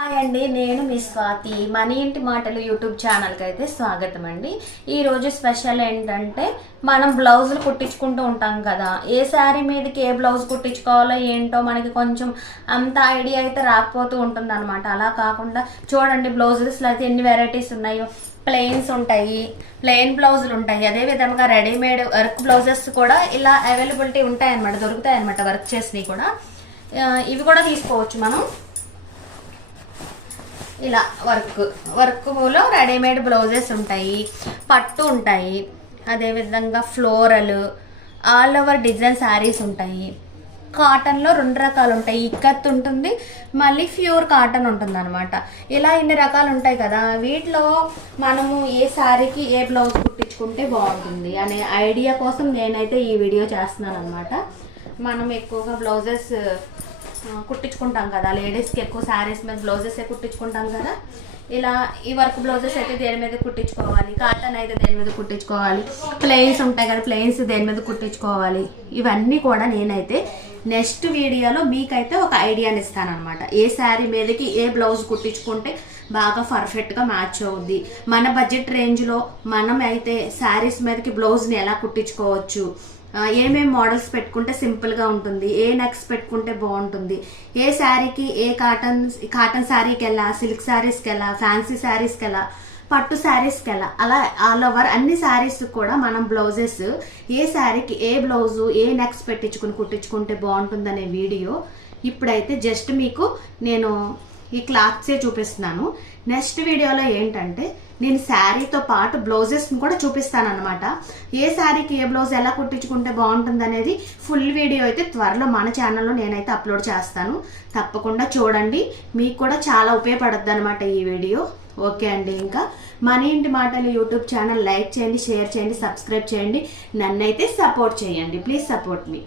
Hi అండి, నేను మీ స్వాతి. మన ఇంటి మాటలు యూట్యూబ్ ఛానల్కి అయితే స్వాగతం అండి. ఈరోజు స్పెషల్ ఏంటంటే మనం బ్లౌజులు కుట్టించుకుంటూ ఉంటాం కదా. ఏ శారీ మీదకి ఏ బ్లౌజ్ కుట్టించుకోవాలో ఏంటో మనకి కొంచెం అంత ఐడియా అయితే రాకపోతూ ఉంటుంది అనమాట. అలా కాకుండా చూడండి, బ్లౌజెస్లో అయితే ఎన్ని వెరైటీస్ ఉన్నాయో. ప్లెయిన్స్ ఉంటాయి, ప్లెయిన్ బ్లౌజులు ఉంటాయి, అదేవిధంగా రెడీమేడ్ వర్క్ బ్లౌజెస్ కూడా ఇలా అవైలబిలిటీ ఉంటాయి అనమాట, దొరుకుతాయి అనమాట. వర్క్ చేసినవి కూడా ఇవి కూడా తీసుకోవచ్చు మనం. ఇలా వర్క్లో రెడీమేడ్ బ్లౌజెస్ ఉంటాయి, పట్టు ఉంటాయి, అదేవిధంగా floral all over design saris ఉంటాయి. కాటన్లో 2 రకాలు ఉంటాయి, ఇక్కత్ ఉంటుంది, మళ్ళీ ప్యూర్ కాటన్ ఉంటుంది అనమాట. ఇలా ఇన్ని రకాలు ఉంటాయి కదా. వీటిలో మనము ఏ శారీకి ఏ బ్లౌజ్ కుట్టించుకుంటే బాగుంటుంది అనే ఐడియా కోసం నేనైతే ఈ వీడియో చేస్తున్నాను అనమాట. మనం ఎక్కువగా బ్లౌజెస్ కుట్టించుకుంటాం కదా, లేడీస్కి ఎక్కువ శారీస్ మీద బ్లౌజెస్ కుట్టించుకుంటాం కదా. ఇలా ఈ వర్క్ బ్లౌజెస్ అయితే దేని మీద కుట్టించుకోవాలి, కాటన్ అయితే దేని మీద కుట్టించుకోవాలి, ప్లెయిన్స్ ఉంటాయి కదా, ప్లెయిన్స్ దేని మీద కుట్టించుకోవాలి, ఇవన్నీ కూడా నేనైతే నెక్స్ట్ వీడియోలో మీకైతే ఒక ఐడియాని ఇస్తాను అనమాట. ఏ శారీ మీదకి ఏ బ్లౌజ్ కుట్టించుకుంటే బాగా పర్ఫెక్ట్గా మ్యాచ్ అవుద్ది, మన బడ్జెట్ రేంజ్లో మనం అయితే శారీస్ మీదకి బ్లౌజ్ని ఎలా కుట్టించుకోవచ్చు, ఏమేమి మోడల్స్ పెట్టుకుంటే సింపుల్గా ఉంటుంది, ఏ నెక్స్ పెట్టుకుంటే బాగుంటుంది, ఏ శారీకి ఏ కాటన్ శారీకి ఎలా, సిల్క్ శారీస్కి ఎలా, ఫ్యాన్సీ శారీస్కి ఎలా, పట్టు శారీస్కి ఎలా, అలా ఆల్ ఓవర్ అన్ని శారీస్ కూడా మనం బ్లౌజెస్ ఏ శారీకి ఏ బ్లౌజు ఏ నెక్స్ పెట్టించుకుని కుట్టించుకుంటే బాగుంటుందనే వీడియో ఇప్పుడైతే జస్ట్ మీకు నేను ఈ క్లాత్సే చూపిస్తున్నాను. నెక్స్ట్ వీడియోలో ఏంటంటే నేను శారీతో పాటు బ్లౌజెస్ని కూడా చూపిస్తాను అనమాట. ఏ శారీకి ఏ బ్లౌజ్ ఎలా కుట్టించుకుంటే బాగుంటుంది అనేది ఫుల్ వీడియో అయితే త్వరలో మన ఛానల్లో నేనైతే అప్లోడ్ చేస్తాను. తప్పకుండా చూడండి, మీకు కూడా చాలా ఉపయోగపడుద్ది అనమాట ఈ వీడియో. ఓకే అండి, ఇంకా మన ఇంటి మాటలు యూట్యూబ్ ఛానల్ లైక్ చేయండి, షేర్ చేయండి, సబ్స్క్రైబ్ చేయండి, నన్నైతే సపోర్ట్ చేయండి. Please support me.